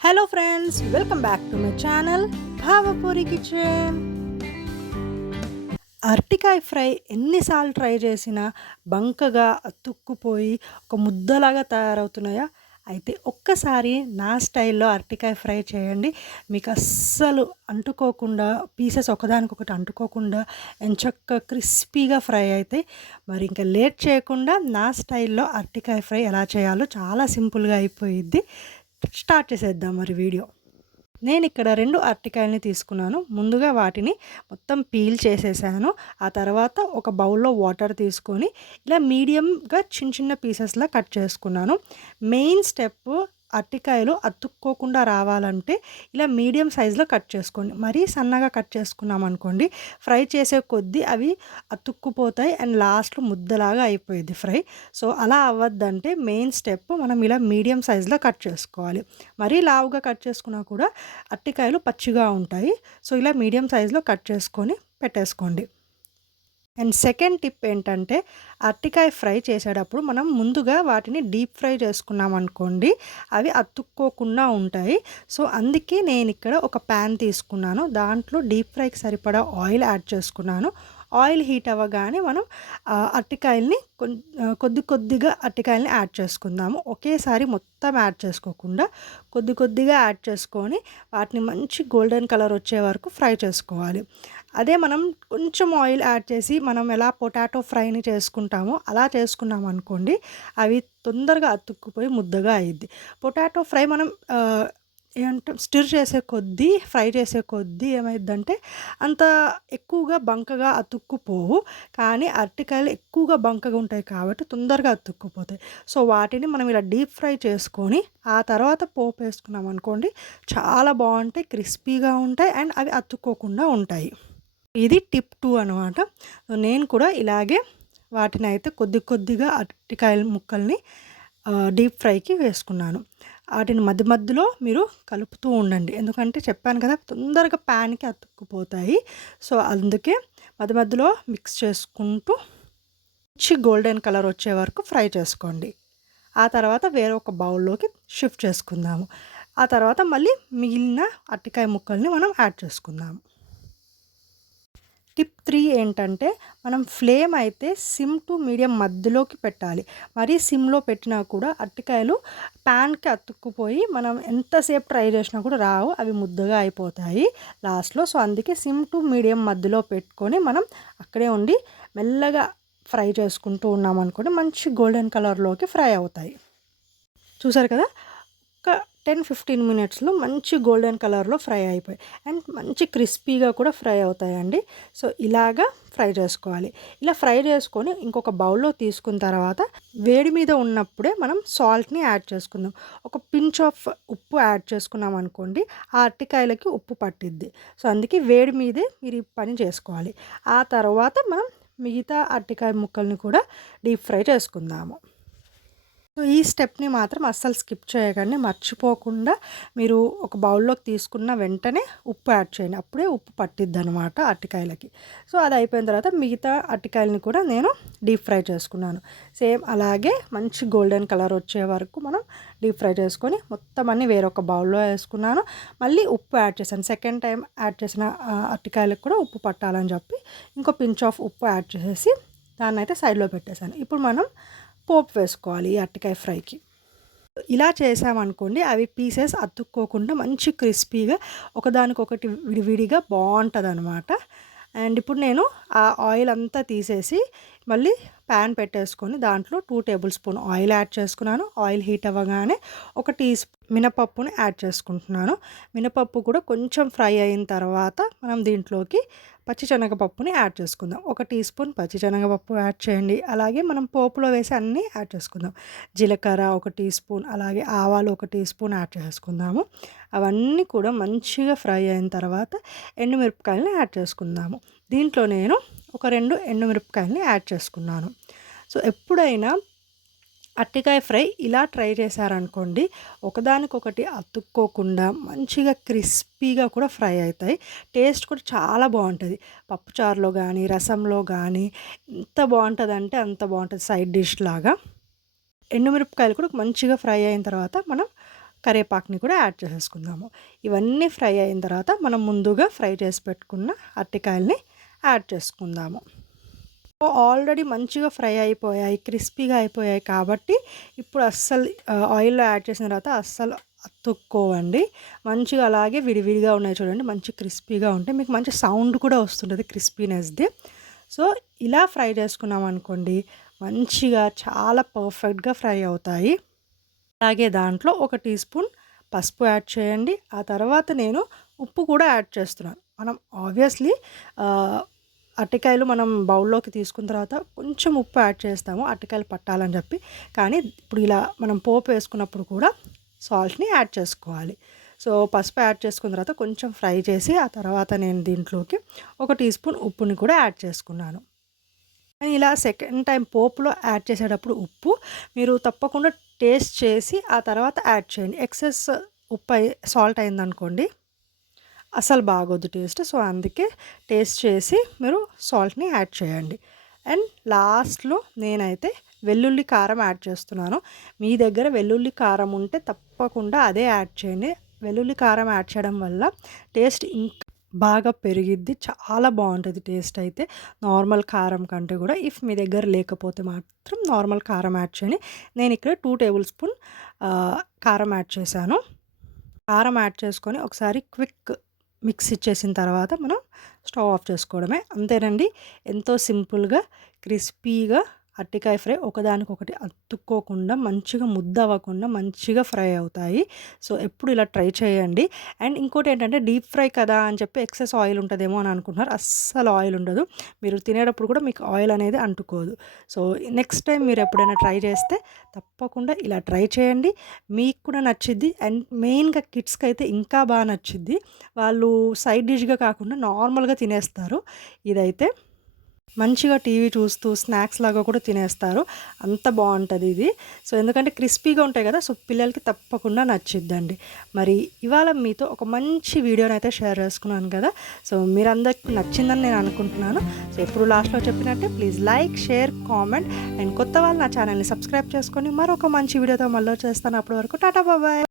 Hello friends welcome back to my channel Bhavapuri kitchen అరటికాయ fry ఎన్నిసార్లు try చేసినా బంకగా అతుక్కుపోయి ఒక ముద్దలాగా తయారవుతున్నాయా? అయితే ఒక్కసారి నా స్టైల్లో అరటికాయ ఫ్రై చేయండి. మీకు అస్సలు అంటుకోకుండా పీసెస్ ఒకదానికొకటి అంటుకోకుండా ఎంచక్క క్రిస్పీగా ఫ్రై అయితే మరి ఇంకా లేట్ చేయకుండా నా స్టైల్లో అరటికాయ ఫ్రై ఎలా చేయాలో చాలా సింపుల్గా అయిపోయిద్ది. స్టార్ట్ చేసేద్దాం మరి వీడియో. నేను ఇక్కడ రెండు అరటికాయలని తీసుకున్నాను. ముందుగా వాటిని మొత్తం పీల్ చేసేసాను. ఆ తర్వాత ఒక బౌల్లో వాటర్ తీసుకొని ఇలా మీడియంగా చిన్న చిన్న పీసెస్లా కట్ చేసుకున్నాను. మెయిన్ స్టెప్ అరటికాయలు అతుక్కోకుండా రావాలంటే ఇలా మీడియం సైజులో కట్ చేసుకోండి. మరీ సన్నగా కట్ చేసుకున్నాం అనుకోండి ఫ్రై చేసే కొద్దీ అవి అతుక్కుపోతాయి అండ్ లాస్ట్లో ముద్దలాగా అయిపోయింది ఫ్రై. సో అలా అవ్వద్దంటే మెయిన్ స్టెప్ మనం ఇలా మీడియం సైజులో కట్ చేసుకోవాలి. మరీ లావుగా కట్ చేసుకున్నా కూడా అరటికాయలు పచ్చిగా ఉంటాయి. సో ఇలా మీడియం సైజులో కట్ చేసుకొని పెట్టేసుకోండి. అండ్ సెకండ్ టిప్ ఏంటంటే అరటికాయ ఫ్రై చేసేటప్పుడు మనం ముందుగా వాటిని డీప్ ఫ్రై చేసుకున్నాం అనుకోండి అవి అతుక్కోకుండా ఉంటాయి. సో అందుకే నేను ఇక్కడ ఒక ప్యాన్ తీసుకున్నాను. దాంట్లో డీప్ ఫ్రైకి సరిపడా ఆయిల్ యాడ్ చేసుకున్నాను. ఆయిల్ హీట్ అవ్వగానే మనం అరటికాయల్ని కొద్ది కొద్దిగా అరటికాయల్ని యాడ్ చేసుకుందాము. ఒకేసారి మొత్తం యాడ్ చేసుకోకుండా కొద్ది కొద్దిగా యాడ్ చేసుకొని వాటిని మంచి గోల్డెన్ కలర్ వచ్చే వరకు ఫ్రై చేసుకోవాలి. అదే మనం కొంచెం ఆయిల్ యాడ్ చేసి మనం ఎలా పొటాటో ఫ్రైని చేసుకుంటామో అలా చేసుకున్నాం అనుకోండి అవి తొందరగా అతుక్కుపోయి ముద్దగా అయ్యిద్ది పొటాటో ఫ్రై మనం ఏమంటే? స్టిర్ చేసే కొద్దీ ఫ్రై చేసే కొద్దీ ఏమైందంటే అంత ఎక్కువగా బంకగా అతుక్కుపోవు. కానీ అరటికాయలు ఎక్కువగా బంకగా ఉంటాయి కాబట్టి తొందరగా అతుక్కుపోతాయి. సో వాటిని మనం ఇలా డీప్ ఫ్రై చేసుకొని ఆ తర్వాత పోపు వేసుకున్నాం అనుకోండి చాలా బాగుంటాయి క్రిస్పీగా ఉంటాయి అండ్ అవి అతుక్కోకుండా ఉంటాయి. ఇది టిప్ టూ అనమాట నేను కూడా ఇలాగే వాటిని అయితే కొద్ది కొద్దిగా అరటికాయల ముక్కల్ని డీప్ ఫ్రైకి వేసుకున్నాను. వాటిని మధ్య మధ్యలో మీరు కలుపుతూ ఉండండి. ఎందుకంటే చెప్పాను కదా తొందరగా ప్యాన్కి అతుక్కుపోతాయి. సో అందుకే మధ్య మధ్యలో మిక్స్ చేసుకుంటూ మంచి గోల్డెన్ కలర్ వచ్చే వరకు ఫ్రై చేసుకోండి. ఆ తర్వాత వేరే ఒక బౌల్లోకి షిఫ్ట్ చేసుకుందాము. ఆ తర్వాత మళ్ళీ మిగిలిన అరటికాయ ముక్కల్ని మనం యాడ్ చేసుకుందాము. త్రీ ఏంటంటే మనం ఫ్లేమ్ అయితే సిమ్ టు మీడియం మధ్యలోకి పెట్టాలి. మరీ సిమ్లో పెట్టినా కూడా అరటికాయలు ప్యాన్కి అతుక్కుపోయి మనం ఎంతసేపు ట్రై చేసినా కూడా రావు అవి ముద్దగా అయిపోతాయి లాస్ట్లో. సో అందుకే సిమ్ టు మీడియం మధ్యలో పెట్టుకొని మనం అక్కడే ఉండి మెల్లగా ఫ్రై చేసుకుంటూ ఉన్నామనుకోండి మంచి గోల్డెన్ కలర్లోకి ఫ్రై అవుతాయి. చూసారు కదా? ఒక టెన్ ఫిఫ్టీన్ మినిట్స్లో మంచి గోల్డెన్ కలర్లో ఫ్రై అయిపోయి అండ్ మంచి క్రిస్పీగా కూడా ఫ్రై అవుతాయండి. సో ఇలాగా ఫ్రై చేసుకోవాలి. ఇలా ఫ్రై చేసుకొని ఇంకొక బౌల్లో తీసుకున్న తర్వాత వేడి మీద ఉన్నప్పుడే మనం సాల్ట్ని యాడ్ చేసుకుందాం. ఒక పించ్ ఆఫ్ ఉప్పు యాడ్ చేసుకున్నాం అనుకోండి ఆ అరటికాయలకి ఉప్పు పట్టిద్ది. సో అందుకే వేడి మీదే మీరు ఈ పని చేసుకోవాలి. ఆ తర్వాత మనం మిగతా అరటికాయ ముక్కల్ని కూడా డీప్ ఫ్రై చేసుకుందాము. సో ఈ స్టెప్ని మాత్రం అస్సలు స్కిప్ చేయకండి. మర్చిపోకుండా మీరు ఒక బౌల్లోకి తీసుకున్న వెంటనే ఉప్పు యాడ్ చేయండి. అప్పుడే ఉప్పు పట్టిద్ది అనమాట అరటికాయలకి. సో అది అయిపోయిన తర్వాత మిగతా అరటికాయలని కూడా నేను డీప్ ఫ్రై చేసుకున్నాను. సేమ్ అలాగే మంచి గోల్డెన్ కలర్ వచ్చే వరకు మనం డీప్ ఫ్రై చేసుకొని మొత్తం అన్ని వేరొక బౌల్లో వేసుకున్నాను. మళ్ళీ ఉప్పు యాడ్ చేశాను. సెకండ్ టైం యాడ్ చేసిన అరటికాయలకు కూడా ఉప్పు పట్టాలని చెప్పి ఇంకో పించ్ ఆఫ్ ఉప్పు యాడ్ చేసేసి దాన్ని అయితే సైడ్లో పెట్టేశాను. ఇప్పుడు మనం పోపు వేసుకోవాలి ఈ అరటికాయ ఫ్రైకి. ఇలా చేసామనుకోండి అవి పీసెస్ అతుక్కోకుండా మంచి క్రిస్పీగా ఒకదానికొకటి విడివిడిగా బాగుంటుంది అనమాట అండ్ ఇప్పుడు నేను ఆ ఆయిల్ అంతా తీసేసి మళ్ళీ ప్యాన్ పెట్టేసుకొని దాంట్లో two table spoon oil add చేసుకున్నాను. ఆయిల్ హీట్ అవ్వగానే ఒక టీ మినపప్పుని యాడ్ చేసుకుంటున్నాను. మినపప్పు కూడా కొంచెం ఫ్రై అయిన తర్వాత మనం దీంట్లోకి పచ్చిశనగపప్పుని యాడ్ చేసుకుందాం. ఒక టీ స్పూన్ పచ్చిశనగపప్పు యాడ్ చేయండి. అలాగే మనం పోపులో వేసి అన్నీ యాడ్ చేసుకుందాం. జీలకర్ర ఒక టీ స్పూన్ అలాగే ఆవాలు ఒక టీ స్పూన్ యాడ్ చేసుకుందాము. అవన్నీ కూడా మంచిగా ఫ్రై అయిన తర్వాత ఎండుమిరపకాయలని యాడ్ చేసుకుందాము. దీంట్లో నేను ఒక రెండు ఎండుమిరపకాయలని యాడ్ చేసుకున్నాను. సో ఎప్పుడైనా అరటికాయ ఫ్రై ఇలా ట్రై చేశారనుకోండి ఒకదానికొకటి అతుక్కోకుండా మంచిగా క్రిస్పీగా కూడా ఫ్రై అవుతాయి. టేస్ట్ కూడా చాలా బాగుంటుంది. పప్పుచారులో కానీ రసంలో కానీ ఎంత బాగుంటుంది అంటే అంత బాగుంటుంది సైడ్ డిష్ లాగా. ఎండుమిరపకాయలు కూడా మంచిగా ఫ్రై అయిన తర్వాత మనం కరివేపాకుని కూడా యాడ్ చేసేసుకుందాము. ఇవన్నీ ఫ్రై అయిన తర్వాత మనం ముందుగా ఫ్రై చేసి పెట్టుకున్న అరటికాయల్ని యాడ్ చేసుకుందాము. ఆల్రెడీ మంచిగా ఫ్రై అయిపోయాయి క్రిస్పీగా అయిపోయాయి కాబట్టి ఇప్పుడు అస్సలు ఆయిల్లో యాడ్ చేసిన తర్వాత అస్సలు అతుక్కోవండి. మంచిగా అలాగే విడివిడిగా ఉన్నాయి చూడండి మంచి క్రిస్పీగా ఉంటాయి. మీకు మంచి సౌండ్ కూడా వస్తుంటుంది క్రిస్పీనెస్ది. సో ఇలా ఫ్రై చేసుకున్నాం అనుకోండి మంచిగా చాలా పర్ఫెక్ట్గా ఫ్రై అవుతాయి. అలాగే దాంట్లో ఒక టీ స్పూన్ పసుపు యాడ్ చేయండి. ఆ తర్వాత నేను ఉప్పు కూడా యాడ్ చేస్తున్నాను. మనం ఆబ్వియస్లీ అరటికాయలు మనం బౌల్లోకి తీసుకున్న తర్వాత కొంచెం ఉప్పు యాడ్ చేస్తాము అరటికాయలు పట్టాలని చెప్పి. కానీ ఇప్పుడు ఇలా మనం పోపు వేసుకున్నప్పుడు కూడా సాల్ట్ని యాడ్ చేసుకోవాలి. సో పసుపు యాడ్ చేసుకున్న తర్వాత కొంచెం ఫ్రై చేసి ఆ తర్వాత నేను దీంట్లోకి ఒక టీ స్పూన్ ఉప్పుని కూడా యాడ్ చేసుకున్నాను. ఇలా సెకండ్ టైం పోపులో యాడ్ చేసేటప్పుడు ఉప్పు మీరు తప్పకుండా టేస్ట్ చేసి ఆ తర్వాత యాడ్ చేయండి. ఎక్సెస్ ఉప్పు సాల్ట్ అయిందనుకోండి అసలు బాగోదు టేస్ట్. సో అందుకే టేస్ట్ చేసి మీరు సాల్ట్ని యాడ్ చేయండి. అండ్ లాస్ట్లో నేనైతే వెల్లుల్లి కారం యాడ్ చేస్తున్నాను. మీ దగ్గర వెల్లుల్లి కారం ఉంటే తప్పకుండా అదే యాడ్ చేయండి. వెల్లుల్లి కారం యాడ్ చేయడం వల్ల టేస్ట్ ఇంకా బాగా పెరిగిద్ది. చాలా బాగుంటుంది టేస్ట్ అయితే. నార్మల్ కారం కంటే కూడా ఇఫ్ మీ దగ్గర లేకపోతే మాత్రం నార్మల్ కారం యాడ్ చేయండి. నేను ఇక్కడ టూ టేబుల్ స్పూన్ కారం యాడ్ చేశాను. కారం యాడ్ చేసుకొని ఒకసారి క్విక్ మిక్స్ ఇచ్చేసిన తర్వాత మనం స్టవ్ ఆఫ్ చేసుకోవడమే. అంతేనండి. ఎంతో సింపుల్గా క్రిస్పీగా అరటికాయ ఫ్రై ఒకదానికొకటి అతుక్కోకుండా మంచిగా ముద్ద అవ్వకుండా మంచిగా ఫ్రై అవుతాయి. సో ఎప్పుడు ఇలా ట్రై చేయండి. అండ్ ఇంకోటి ఏంటంటే డీప్ ఫ్రై కదా అని చెప్పి ఎక్సెస్ ఆయిల్ ఉంటుందేమో అని అనుకుంటున్నారు. అస్సలు ఆయిల్ ఉండదు. మీరు తినేటప్పుడు కూడా మీకు ఆయిల్ అనేది అంటుకోదు. సో నెక్స్ట్ టైం మీరు ఎప్పుడైనా ట్రై చేస్తే తప్పకుండా ఇలా ట్రై చేయండి. మీకు కూడా నచ్చిద్ది. అండ్ మెయిన్గా కిడ్స్కి అయితే ఇంకా బాగా నచ్చిద్ది. వాళ్ళు సైడ్ డిష్గా కాకుండా నార్మల్గా తినేస్తారు. ఇదైతే మంచిగా టీవీ చూస్తూ స్నాక్స్ లాగా కూడా తినేస్తారు. అంత బాగుంటుంది ఇది. సో ఎందుకంటే క్రిస్పీగా ఉంటాయి కదా సో పిల్లలకి తప్పకుండా నచ్చిద్దండి. మరి ఇవాళ మీతో ఒక మంచి వీడియోని అయితే షేర్ చేసుకున్నాను కదా. సో మీరందరికి నచ్చిందని నేను అనుకుంటున్నాను. సో ఎప్పుడు లాస్ట్లో చెప్పినట్టే please like share comment and కొత్త వాళ్ళు నా ఛానల్ని సబ్స్క్రైబ్ చేసుకొని మరొక మంచి వీడియోతో మళ్ళీ చేస్తాను అప్పటి వరకు. టాటా బాబాయ్